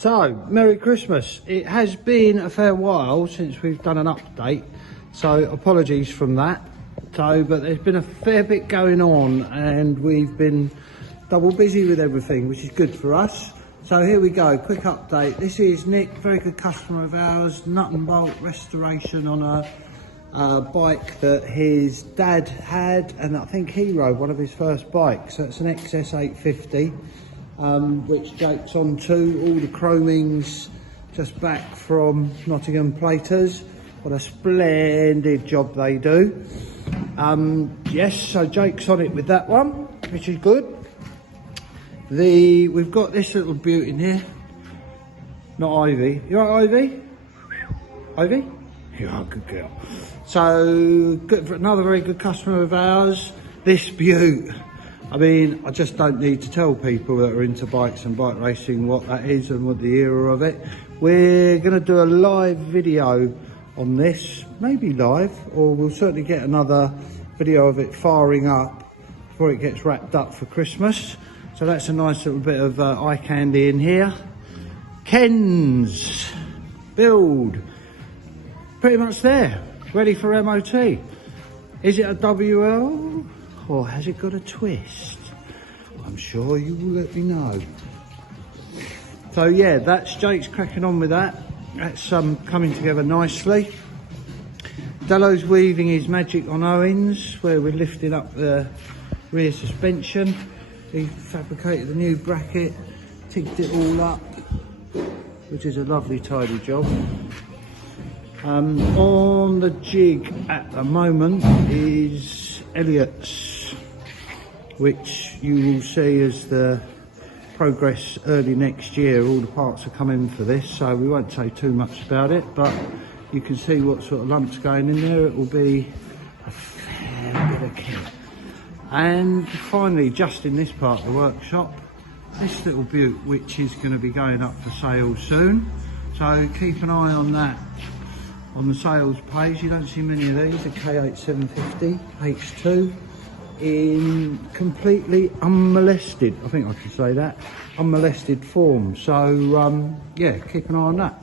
So, Merry Christmas. It has been a fair while since we've done an update, so apologies from that. But there's been a fair bit going on and we've been double busy with everything, which is good for us. So here we go, quick update. This is Nick, very good customer of ours, nut and bolt restoration on a bike that his dad had, and I think he rode one of his first bikes. So it's an XS 850. Which Jake's onto, all the chromings just back from Nottingham Platers. What a splendid job they do. Yes, so Jake's on it with that one, which is good. We've got this little beauty in here. Not Ivy. You alright, Ivy? Ivy? Yeah, good girl. So, good for another very good customer of ours. This beaut. I mean, I just don't need to tell people that are into bikes and bike racing what that is and what the era of it. We're going to do a live video on this, maybe live, or we'll certainly get another video of it firing up before it gets wrapped up for Christmas. So that's a nice little bit of eye candy in here. Ken's build, pretty much there, ready for MOT. Is it a WL? Or has it got a twist? I'm sure you will let me know. So yeah, that's Jake's cracking on with that. That's coming together nicely. Dello's weaving his magic on Owens, where we're lifting up the rear suspension. He fabricated a new bracket, ticked it all up, which is a lovely tidy job. On the jig at the moment is Elliot's, which you will see as the progress early next year. All the parts are coming for this, so we won't say too much about it, but you can see what sort of lumps going in there. It will be a fair bit of kit. And finally, just in this part of the workshop, this little beaut, which is going to be going up for sale soon, so keep an eye on that on the sales page. You don't see many of these. The K8 750 H2 in completely unmolested, I think I can say that, unmolested form. So yeah, keep an eye on that.